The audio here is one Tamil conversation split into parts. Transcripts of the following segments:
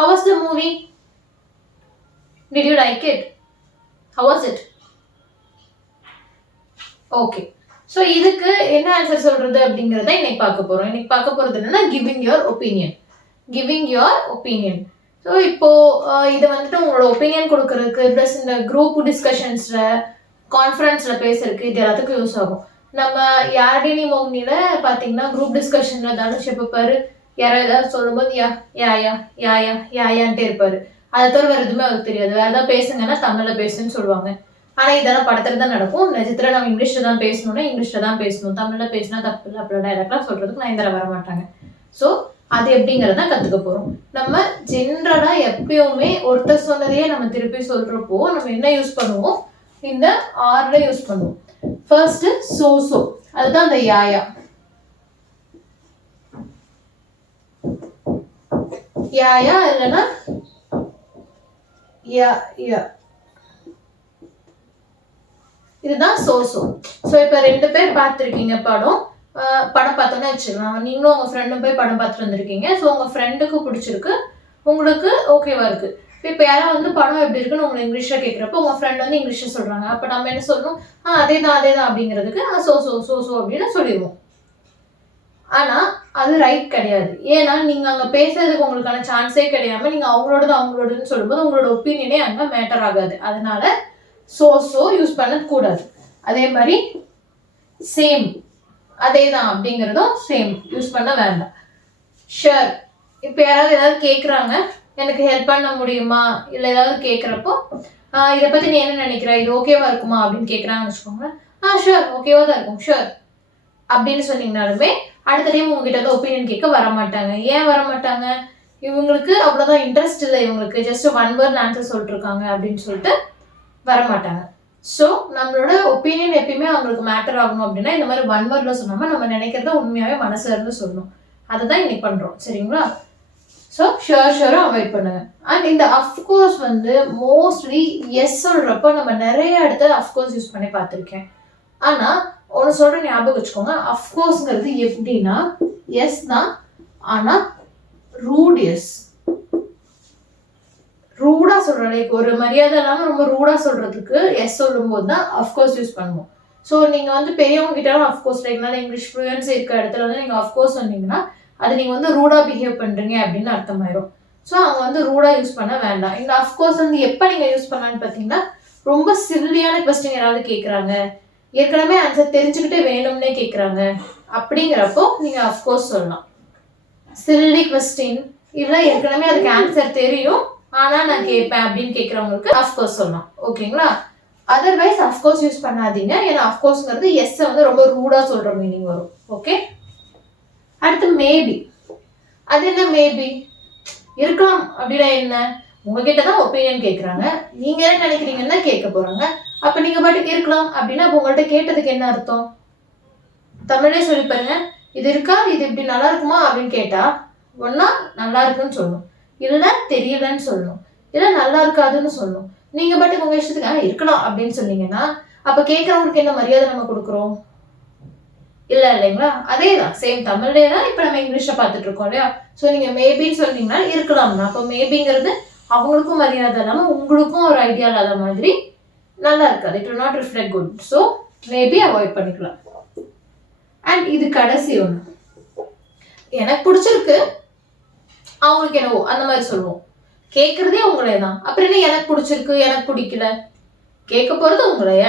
How was the movie? Did you like it? How was it? Okay. So இதுக்கு என்ன ஆன்சர் சொல்றது அப்படிங்கிறத இன்னைக்கு பார்க்க போறோம். இன்னைக்கு பார்க்க போறது என்னன்னா giving your opinion. Giving your opinion. So இப்போ இதை வந்துட்டு உங்களோட ஒப்பீனியன் கொடுக்கறதுக்கு ப்ளஸ் இந்த குரூப் டிஸ்கஷன்ஸ்ல கான்ஃபரன்ஸ்ல பேசுறதுக்கு இது எல்லாத்துக்கும் யூஸ் ஆகும். நம்ம யார்டினி மௌனியில பாத்தீங்கன்னா குரூப் டிஸ்கஷன்ல தனுஷ் எப்ப பாரு யாராவது ஏதாவது சொல்லும்போது யான்ட்டே இருப்பாரு. அதை தவிர வேற எதுவுமே அவருக்கு தெரியாது. வேற ஏதாவது பேசுங்கன்னா தமிழ்ல பேசுன்னு சொல்லுவாங்க. ஆனா இதெல்லாம் படத்துல தான் நடக்கும். நிஜத்துல நம்ம இங்கிலீஷ்ல தான் பேசணும்னா இங்கிலீஷ்ல தான் பேசணும். தமிழ்ல பேசினா தப்பு இல்லை அப்படி டைரக்டா சொல்றதுக்கு நான் இந்த வர மாட்டாங்க. ஸோ அது எப்படிங்கிறத கத்துக்க போறோம். நம்ம ஜென்ரலா எப்பயுமே ஒருத்தர் சொன்னதையே நம்ம திருப்பி சொல்றப்போ நம்ம என்ன யூஸ் பண்ணுவோம், இந்த ஆர்ல யூஸ் பண்ணுவோம். ஃபர்ஸ்ட் சோ அதுதான் அந்த யாயா. யாயா இல்லைன்னா இதுதான் சோ. இப்ப 2 பேர் பார்த்துருக்கீங்க படம் பார்த்தோன்னா வச்சுக்கலாம். நீங்களும் உங்க ஃப்ரெண்டும் போய் படம் பார்த்துட்டு வந்திருக்கீங்க. ஸோ உங்க ஃப்ரெண்டுக்கு பிடிச்சிருக்கு, உங்களுக்கு ஓகேவா இருக்கு. இப்போ யாராவது படம் எப்படி இருக்குன்னு உங்களை இங்கிலீஷ்ல கேட்குறப்போ உங்க ஃப்ரெண்ட் வந்து இங்கிலீஷ்ல சொல்றாங்க. அப்ப நம்ம என்ன சொல்லணும், அதேதான் அப்படிங்கிறதுக்கு சோ அப்படின்னு சொல்லிடுவோம். ஆனா அது ரைட் கிடையாது. ஏன்னா நீங்க அங்க பேசுறதுக்கு உங்களுக்கான சான்ஸே கிடையாம நீங்க அவங்களோடதுன்னு சொல்லும்போது உங்களோட ஒப்பீனியனே அங்க மேட்டர் ஆகாது. அதனால சோ யூஸ் பண்ண கூடாது. அதே மாதிரி சேம் அதேதான் அப்படிங்கிறதும் சேம் யூஸ் பண்ண வேண்டாம். ஷுர் இப்போ யாராவது ஏதாவது கேட்குறாங்க, எனக்கு ஹெல்ப் பண்ண முடியுமா இல்லை ஏதாவது கேட்குறப்போ இதை பற்றி நீ என்ன நினைக்கிற, இது ஓகேவா இருக்குமா அப்படின்னு கேட்குறாங்கன்னு வச்சுக்கோங்க. ஷுர் ஓகேவா தான் இருக்கும் ஷுர் அப்படின்னு சொன்னீங்கனாலுமே அடுத்த டைம் உங்ககிட்ட வந்து ஒப்பீனியன் கேட்க வரமாட்டாங்க. ஏன் வரமாட்டாங்க, இவங்களுக்கு அவ்வளோதான் இன்ட்ரெஸ்ட் இல்லை, இவங்களுக்கு ஜஸ்ட் 1 word ஆன்சர் சொல்லிட்டு இருக்காங்க அப்படின்னு சொல்லிட்டு வரமாட்டாங்க. ஸோ நம்மளோட ஒப்பீனியன் எப்பயுமே அவங்களுக்கு மேட்டர் ஆகணும் அப்படின்னா இந்த மாதிரி 1 wordல சொன்னாம நம்ம நினைக்கிறத உண்மையாவே மனசுல இருந்து சொல்லணும். அதுதான் இன்னைக்கு பண்றோம். சரிங்களா? ஸோ ஷுவரா அவாய்ட் பண்ணுங்க. அண்ட் இந்த அஃப்கோர்ஸ் வந்து மோஸ்ட்லி எஸ் சொல்றப்போ நம்ம நிறைய இடத்துல அஃப்கோர்ஸ் யூஸ் பண்ணி பார்த்துருக்கேன். ஆனா ஒன்று சொல்ற ஞாபகம் வச்சுக்கோங்க, அஃப்கோர்ஸ்ங்கிறது எப்படின்னா எஸ் தான், ஆனா ரூட் எஸ். ரூடா சொல்றேன், லைக் ஒரு மரியாதை இல்லாம ரொம்ப ரூடா சொல்றதுக்கு எஸ் சொல்லும் போது தான் அஃப்கோர்ஸ் யூஸ் பண்ணுவோம். ஸோ நீங்க வந்து பெரியவங்க கிட்ட அஃப்கோர்ஸ் லைக் இங்கிலீஷ் ஃப்ளூயன்சி இருக்க இடத்துல வந்து நீங்க அஃப்கோர்ஸ் சொன்னீங்கன்னா அது நீங்க வந்து ரூடா பிஹேவ் பண்றீங்க அப்படின்னு அர்த்தமாயிரும். ஸோ அவங்க வந்து ரூடா யூஸ் பண்ண வேண்டாம். இந்த அஃப்கோர்ஸ் வந்து எப்ப நீங்க யூஸ் பண்ணலான்னு பாத்தீங்கன்னா ரொம்ப சில்லியான கொஸ்டின் யாராவது கேட்கறாங்க, ஏற்கனவே ஆன்சர் தெரிஞ்சுக்கிட்டே வேணும்னே கேட்கறாங்க அப்படிங்கிறப்போ நீங்க அஃப்கோர்ஸ் சொல்லலாம். சில்லி கொஸ்டின் இல்ல ஏற்கனவே அதுக்கு ஆன்சர் தெரியும் ஆனா நான் கேட்பேன் அப்படின்னு கேட்கறவங்களுக்கு அஃப்கோர்ஸ் சொல்லலாம். ஓகேங்களா? அதர்வைஸ் அஃப்கோர்ஸ் யூஸ் பண்ணாதீங்க. ஏன்னா அஃப்கோர்ஸ்ங்கிறது எஸ் வந்து ரொம்ப ரூடா சொல்ற மீனிங் வரும். ஓகே, அடுத்து மேபி. அது என்ன மேபி? இருக்கலாம் அப்படின்னா என்ன, உங்ககிட்ட தான் ஒப்பீனியன் கேட்கறாங்க, நீங்க என்ன நினைக்கிறீங்கன்னு தான் கேட்க போறாங்க. அப்ப நீங்க பாட்டுக்கு இருக்கலாம் அப்படின்னா உங்கள்கிட்ட கேட்டதுக்கு என்ன அர்த்தம்? தமிழே சொல்லி பாருங்க, இது இருக்கா, இது இப்படி நல்லா இருக்குமா அப்படின்னு கேட்டா ஒன்னா நல்லா இருக்குன்னு சொல்லணும், இல்ல தெரியலன்னு சொல்லணும், இல்ல நல்லா இருக்காதுன்னு சொல்லணும். நீங்க பாட்டுக்கு உங்க இஷ்டத்துக்கு இருக்கலாம் அப்படின்னு சொன்னீங்கன்னா அப்ப கேட்கறவங்களுக்கு என்ன மரியாதை நம்ம கொடுக்குறோம்? இல்ல இல்லைங்களா? அதேதான் சேம் தமிழ்லே தான் இப்ப நம்ம இங்கிலீஷ்ல பார்த்துட்டு இருக்கோம் இல்லையா? ஸோ நீங்க மேபின்னு சொன்னீங்கன்னா இருக்கலாம்னா அப்போ மேபிங்கிறது அவங்களுக்கும் மரியாதை இல்லாம உங்களுக்கும் ஒரு ஐடியா இல்லாத மாதிரி நல்லா இருக்காது. It will not reflect good. So maybe avoid பண்ணிக்கலாம். அண்ட் இது கடைசி ஒன்று, எனக்கு பிடிச்சிருக்கு அவங்களுக்கு என்னவோ அந்த மாதிரி சொல்லுவோம். கேட்கறதே உங்களே தான், அப்புறம் என்ன எனக்கு பிடிச்சிருக்கு எனக்கு பிடிக்கல, கேட்க போறது உங்களைய.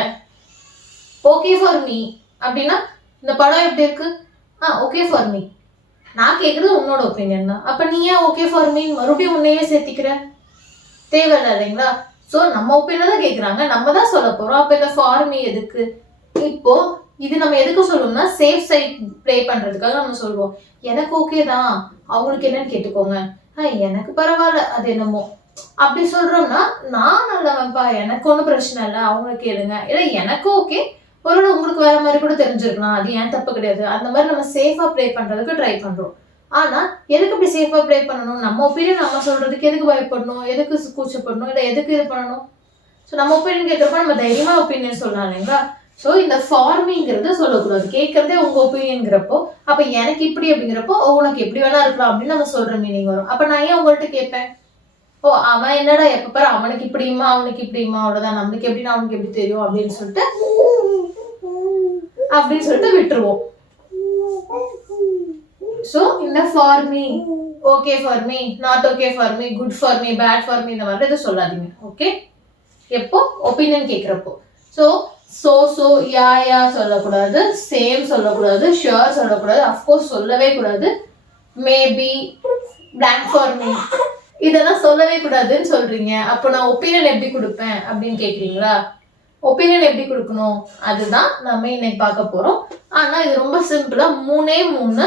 ஓகே ஃபார் மீ அப்படின்னா இந்த படம் எப்படி இருக்கு, ஓகே ஃபார் மீ. நான் கேட்கறது உன்னோட ஒப்பீனியன் தான். அப்ப நீ ஏன் ஓகே ஃபார் மீ மறுபடியும் உன்னையே சேர்த்திக்கிற? தேவையில்லை இல்லைங்களா? ஸோ நம்ம ஒப்பீனியன் தான் கேட்குறாங்க, நம்ம தான் சொல்ல போறோம். அப்ப இந்த ஃபார் மீ எதுக்கு? இப்போ இது நம்ம எதுக்கு சொல்லுவோம்னா சேஃப் சைட் ப்ளே பண்றதுக்காக நம்ம சொல்லுவோம். எனக்கு ஓகே தான், அவங்களுக்கு என்னன்னு கேட்டுக்கோங்க. எனக்கு பரவாயில்ல அது என்னமோ அப்படி சொல்றோம்னா நான் நல்லவன்ப்பா, எனக்கு ஒன்றும் பிரச்சனை இல்லை, அவங்க கேளுங்க. இல்லை எனக்கு ஓகே, ஒரு உங்களுக்கு வேற மாதிரி கூட தெரிஞ்சிருக்கலாம், அது ஏன் தப்பு கிடையாது. அந்த மாதிரி நம்ம சேஃபா ப்ளே பண்றதுக்கு ட்ரை பண்றோம். ஆனா எதுக்கு இப்படி சேஃபா ப்ளே பண்ணணும்? நம்ம ஒப்பீனியன் நம்ம சொல்றதுக்கு எதுக்கு பயப்படணும், எதுக்கு கூச்சப்படணும், இல்லை எதுக்கு இது பண்ணணும்? ஸோ நம்ம ஒப்பீனியன் கேட்கறப்ப நம்ம தைரியமா ஒப்பீனியன் சொல்லலாம் இல்லைங்களா? ஸோ இந்த ஃபார்மிங்கிறத சொல்லக்கூடாது. கேட்கறதே உங்க ஒப்பீனியன்ங்கிறப்போ அப்ப எனக்கு இப்படி அப்படிங்கிறப்போ உனக்கு எப்படி வேணா இருக்கலாம் அப்படின்னு நம்ம சொல்ற மீனிங் வரும். அப்ப நான் ஏன் உங்கள்கிட்ட கேட்பேன்? ஓ அவன் என்னடா எப்ப பாரு அவனுக்கு இப்படியுமா அவனுக்கு இப்படியுமா அவ்வளவுதான், நம்மளுக்கு எப்படின்னா அவனுக்கு எப்படி தெரியும் அப்படின்னு சொல்லிட்டு விட்டுருவோம். ஸோ இந்த for me, okay for me, not okay for me, good for me, bad for me, இந்த மாதிரி இதை சொல்லாதீங்க. ஓகே, எப்போ ஒப்பீனியன் கேட்குறப்போ. ஸோ ஸோ யா சொல்லக்கூடாது, சேம் சொல்லக்கூடாது, ஷுர் சொல்லக்கூடாது, அஃப்கோர்ஸ் சொல்லவே கூடாது, மேபி, பிளாங்க் ஃபார் மீ, இதெல்லாம் சொல்லவே கூடாதுன்னு சொல்றீங்க. அப்போ நான் ஒப்பீனியன் எப்படி கொடுப்பேன் அப்படின்னு கேட்குறீங்களா? ஒப்பீனியன் எப்படி கொடுக்கணும் அதுதான் நம்ம இன்னைக்கு பார்க்க போறோம். ஆனா இது ரொம்ப சிம்பிளா 3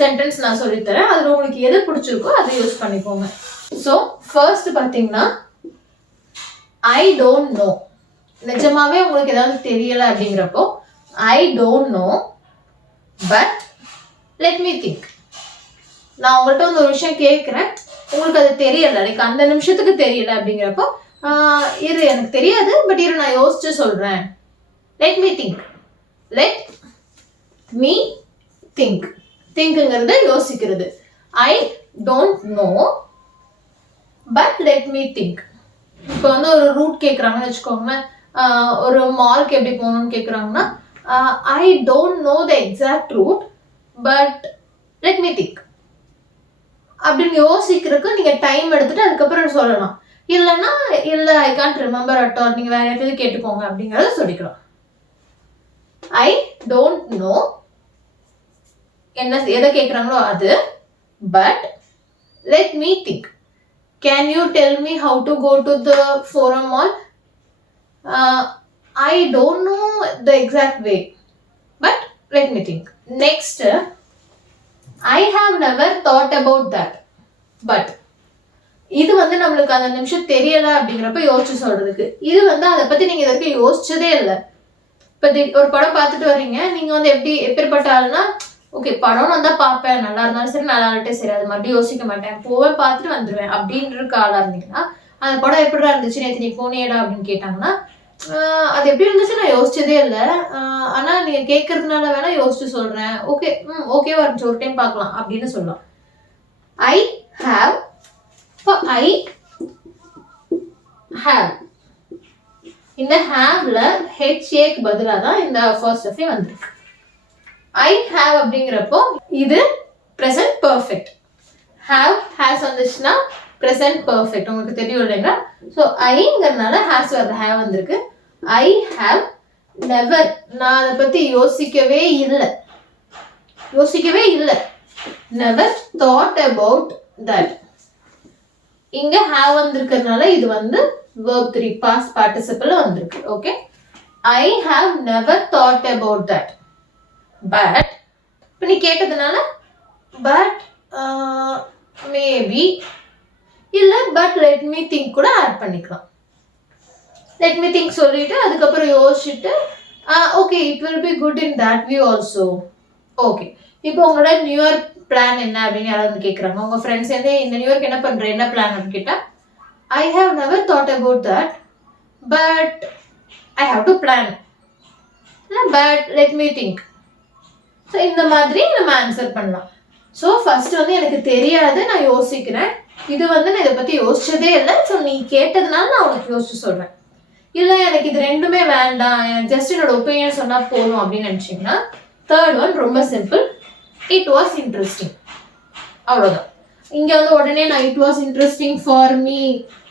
சென்டென்ஸ் நான் சொல்லித்தரேன். அதுல உங்களுக்கு எது பிடிச்சிருக்கோ அதை யூஸ் பண்ணிக்கோங்க. ஸோ ஃபர்ஸ்ட் பார்த்தீங்கன்னா ஐ டோன்ட் நோ. நிஜமாவே உங்களுக்கு ஏதாவது தெரியல அப்படிங்கிறப்போ ஐ don't know but let me think. நான் உங்கள்கிட்ட வந்து ஒரு விஷயம் கேட்குறேன், உங்களுக்கு அது தெரியல, லைக் அந்த நிமிஷத்துக்கு தெரியல அப்படிங்கிறப்போ இரு எனக்கு தெரியாது பட் இரு நான் யோசிச்சு சொல்றேன். Let me think. Let me think. திங்க்ங்கிறது யோசிக்கிறது. I don't know but let me think. இப்போ வந்து ஒரு ரூட் கேட்குறாங்கன்னு வச்சுக்கோங்களேன், ஒரு மால்க்கு எப்படி போகணும்னு கேட்குறாங்கன்னா I don't know the exact route but let me think அப்படின்னு யோசிக்கிறதுக்கு நீங்கள் டைம் எடுத்துட்டு அதுக்கப்புறம் சொல்லலாம். இல்லைன்னா இல்லை I can't remember at all, நீங்கள் வேற எதாவது கேட்டுக்கோங்க அப்படிங்கிறத சொல்லிக்கலாம். ஐ டோன்ட் நோ என்ன எதை கேட்குறாங்களோ அது, but let me think. Can you tell me how to go to the forum mall? I don't know the exact way but let me think. Next I have never thought about that but. இது வந்து நம்மளுக்கு அந்த நிமிஷம் தெரியல அப்படிங்கிறப்ப யோசிச்சு சொல்றதுக்கு. இது வந்து அதை பத்தி நீங்க இதற்கு யோசிச்சதே இல்லை. இப்போ ஒரு படம் பார்த்துட்டு வர்றீங்க, நீங்க வந்து எப்படிப்பட்ட ஆளுனா, ஓகே படம் நான் தான் பார்ப்பேன், நல்லா இருந்தாலும் சரி நல்லா இல்லாட்டே சரி, அது மறுபடியும் யோசிக்க மாட்டேன், போவேன் பார்த்துட்டு வந்துடுவேன் அப்படின்ற இருக்க ஆளா இருந்தீங்கன்னா, அந்த படம் எப்படிடா இருந்துச்சு நேற்று நீ போனியடா அப்படின்னு கேட்டாங்கன்னா அது எப்படி இருந்துச்சு நான் யோசிச்சதே இல்லை, ஆனா நீங்க கேட்கறதுனால வேணா யோசிச்சு சொல்றேன், ஓகே ஓகேவா இருந்துச்சு ஒரு டைம் பார்க்கலாம் அப்படின்னு சொல்லலாம். I have. ஐ ஹாவ், இந்த ஹாவ்ல ஹெச்ஏக்கு பதிலாக தான் இந்த ஃபர்ஸ்ட் எஃப்ஏ வந்திருக்கு. ஐ ஹாவ் அப்படிங்கிறப்போ இது ப்ரெசன்ட் பர்ஃபெக்ட். ஹாவ் ஹேஸ் வந்துச்சுன்னா ப்ரெசன்ட் பர்ஃபெக்ட், உங்களுக்கு தெரியும் இல்லைங்களா? ஸோ ஐங்கிறதுனால ஹேஸ் வர ஹேவ் வந்திருக்கு. ஐ ஹாவ் நெவர், நான் அதை பற்றி யோசிக்கவே இல்லை. Never thought about that. இங்க have வந்திருக்கிறதுனால இது வந்து verb 3 past participle வந்திருக்கு. Okay, I have never thought about that but. இப்போ நீ கேட்டதுனால but maybe இல்ல but let me think கூட ஆட் பண்ணிக்கலாம். let me think சொல்லிட்டு அதுக்கப்புறம் யோசிச்சுட்டு okay it will be good in that view also. Okay, இப்போ உங்களோட நியூ இயர் பிளான் என்ன அப்படின்னு யாராவது கேட்குறாங்க, உங்க ஃப்ரெண்ட்ஸ் வந்து இந்த நியூ இயர்க்கு என்ன பண்ற, என்ன பிளான் அப்படின்னு கேட்டா ஐ have never thought about that but I have to plan but let me think. So இந்த மாதிரி நம்ம ஆன்சர் பண்ணலாம். ஸோ ஃபர்ஸ்ட் வந்து எனக்கு தெரியாது, நான் யோசிக்கிறேன், இது வந்து நான் இதை பத்தி யோசிச்சதே இல்லை, ஸோ நீ கேட்டதுனால நான் உனக்கு யோசிச்சு சொல்றேன். இல்லை எனக்கு இது ரெண்டுமே வேண்டாம், எனக்கு ஜஸ்ட் என்னோட ஒப்பீனியன் சொன்னா போதும் அப்படின்னு நினைச்சீங்கன்னா தேர்ட் ஒன் ரொம்ப சிம்பிள், இட் வாஸ் இன்ட்ரெஸ்டிங். அவ்வளோதான். இங்கே வந்து உடனே நான் it was interesting for me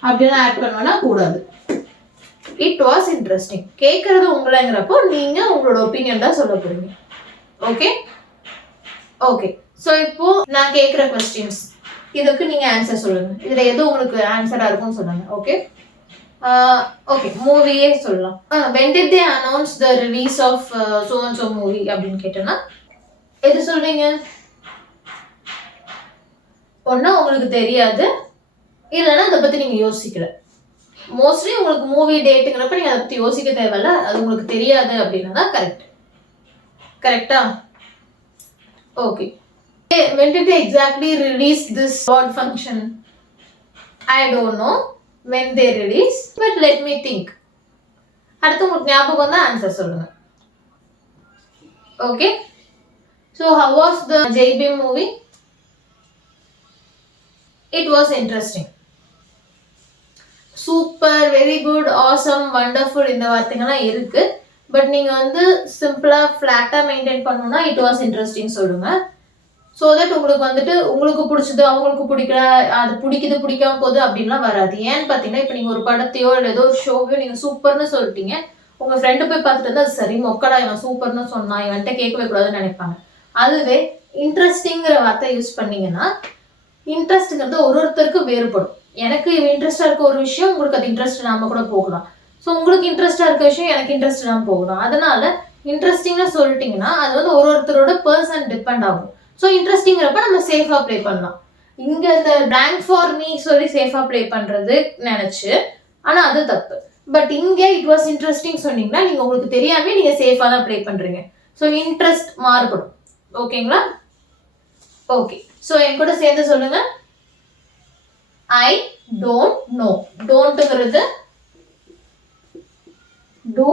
அப்படின்னு ஆட் பண்ணுவேன்னா கூடாது. இட் வாஸ் இன்ட்ரெஸ்டிங் கேட்கறது உங்களைங்கிறப்போ நீங்கள் உங்களோட ஒப்பீனியன் தான் சொல்ல போறீங்க. Okay okay. ஸோ இப்போ நான் கேட்குற கொஸ்டின்ஸ் இதுக்கு நீங்கள் ஆன்சர் சொல்லுங்க. இதில் எது உங்களுக்கு ஆன்சராக இருக்கும்னு சொல்லுங்க. ஓகே ஓகே, மூவியே சொல்லலாம். when did they announce the release of so and so movie அப்படின்னு கேட்டேன்னா எது சொல்றீங்க? ஒன்னா உங்களுக்கு தெரியாது, இல்லைன்னா அதை பத்தி நீங்க யோசிக்கல. மோஸ்ட்லி உங்களுக்கு மூவி டேட்டுங்கிறப்ப நீங்க அதை பத்தி யோசிக்க தேவையில்ல, அது உங்களுக்கு தெரியாது அப்படின்னா தான் கரெக்டா? Okay. when did they exactly release this award function? I don't know when they release but let me think. அடுத்து உங்களுக்கு ஞாபகம் தான் ஆன்சர் சொல்லுங்க. Okay. So how was the JB movie? It was interesting. Super, very good, awesome, wonderful இந்த வார்த்தைகள்லாம் இருக்கு. பட் நீங்க வந்து சிம்பிளா ஃபிளாட்டா மெயின்டைன் பண்ணணும்னா இட் வாஸ் இன்ட்ரெஸ்டிங் சொல்லுங்க. ஸோ தட் உங்களுக்கு வந்துட்டு உங்களுக்கு பிடிச்சது அவங்களுக்கு பிடிக்கல, அது பிடிக்குது பிடிக்காம போகுது அப்படின்லாம் வராது. ஏன்னு பார்த்தீங்கன்னா இப்போ நீங்கள் ஒரு படத்தையோ இல்லை ஏதோ ஒரு ஷோவையோ நீங்கள் சூப்பர்னு சொல்லிட்டீங்க, உங்கள் ஃப்ரெண்டு போய் பார்த்துட்டு வந்து அது சரி மொக்கடா இவன் சூப்பர்னு சொன்னான் இவன்கிட்ட கேட்கவே கூடாதுன்னு நினைப்பாங்க. அதுவே இன்ட்ரெஸ்டிங்கிற வார்த்தை யூஸ் பண்ணீங்கன்னா, இன்ட்ரெஸ்ட்ங்கிறது ஒருத்தருக்கு வேறுபடும். எனக்கு இன்ட்ரெஸ்டா இருக்க ஒரு விஷயம் உங்களுக்கு அது இன்ட்ரெஸ்ட் இல்லாம கூட போகலாம். ஸோ உங்களுக்கு இன்ட்ரெஸ்டா இருக்க விஷயம் எனக்கு இன்ட்ரெஸ்ட் இல்லாம போகலாம். அதனால இன்ட்ரெஸ்டிங்கா சொல்லிட்டீங்கன்னா அது வந்து ஒருத்தரோட பர்சன் டிபெண்ட் ஆகும். ஸோ இன்ட்ரெஸ்டிங்கிறப்ப நம்ம சேஃபா ப்ளே பண்ணலாம். இங்க இந்த பிளாங்க் ஃபார் மீ சொல்லி சேஃபா ப்ளே பண்றது நினைச்சு, ஆனா அது தப்பு. பட் இங்க இட் வாஸ் இன்ட்ரெஸ்டிங் சொன்னீங்கன்னா நீங்க உங்களுக்கு தெரியாம நீங்க சேஃபா தான் ப்ளே பண்றீங்க. ஸோ இன்ட்ரெஸ்ட் மாறுபடும். ஓகேங்களா? ஓகே. ஸோ என் கூட சேர்ந்து சொல்லுங்க. I don't know. டோன்ட்ங்கிறது டூ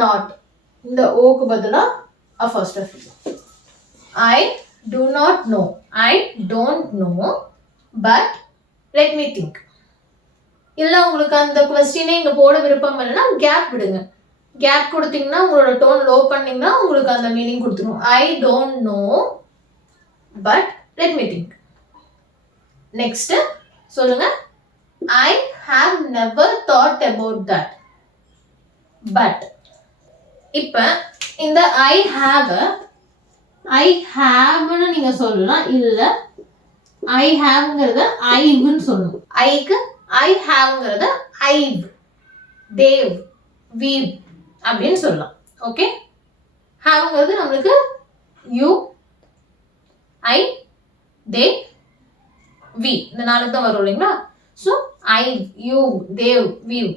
நாட். இந்த ஓக்கு பதிலா first of I do not know. I don't know. But let me think. இல்ல உங்களுக்கு அந்த क्वेश्चनே இங்க போட விருப்பம் இல்லைன்னா கேப் விடுங்க. கேப் கொடுத்தீங்கன்னா உங்களோட டோன் லோ பண்ணீங்கன்னா உங்களுக்கு அந்த மீனிங் கொடுத்துரும். I don't know. But let me think. Next சொல்லுங்க. I have never thought about that. But இப்ப இந்த I have ஐ ஹாவ்னு நீங்க சொல்லலாம். இல்ல ஐ ஹாவ்ங்கிறத ஐவ்னு சொல்லணும். ஐக்கு ஐ ஹாவ்ங்கிறத ஐவ், தேவ், வீவ் அப்படின்னு சொல்லலாம். ஓகே. ஹாவ்ங்கிறது நம்மளுக்கு யூ, ஐ, தே, வி இந்த நாளுக்கு தான் வரும் இல்லைங்களா? So I, you, they've, we've.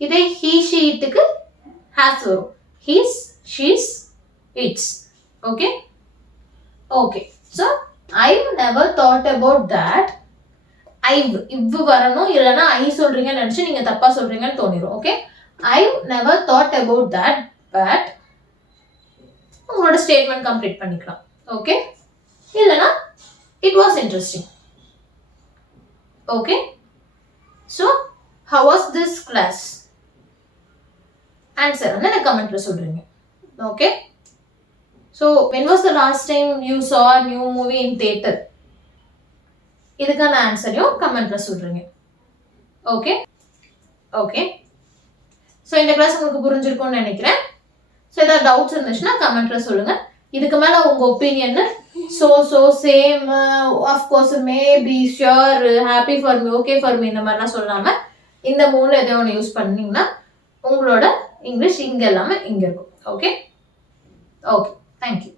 இதே ஹீ ஷீ இட்டுக்கு ஹேஸ் வரும். He's, she's, it's. Okay? Okay. So, I've never thought about that. இவ்வு வரணும் இல்லைன்னா ஐ சொல்றீங்கன்னு நினைச்சு நீங்க தப்பா சொல்றீங்கன்னு தோணிடும். Okay. I've never thought about that, but உங்களோட ஸ்டேட்மெண்ட் கம்ப்ளீட் பண்ணிக்கலாம். ஓகே. இல்லைன்னா it was interesting. Okay. So, how was this class? Answer வந்து எனக்கு கமெண்ட்ல சொல்றீங்க. Okay. So, when was the last time you saw a new movie in theater? இதுக்கான ஆன்சரையும் கமெண்ட்ல சொல்றீங்க. ஓகே. ஓகே. ஸோ இந்த கிளாஸ் உங்களுக்கு புரிஞ்சிருக்கும்னு நினைக்கிறேன். ஸோ ஏதாவது டவுட்ஸ் இருந்துச்சுன்னா கமெண்ட்ல சொல்லுங்க. இதுக்கு மேல உங்க opinion same, of course, maybe, sure, happy for me, okay for me இந்த மாதிரிலாம் சொல்லாம இந்த மூணுல எதோ ஒன்று யூஸ் பண்ணீங்கன்னா உங்களோட இங்கிலீஷ் இங்க இல்லாம இங்க இருக்கும். ஓகே. ஓகே. Thank you.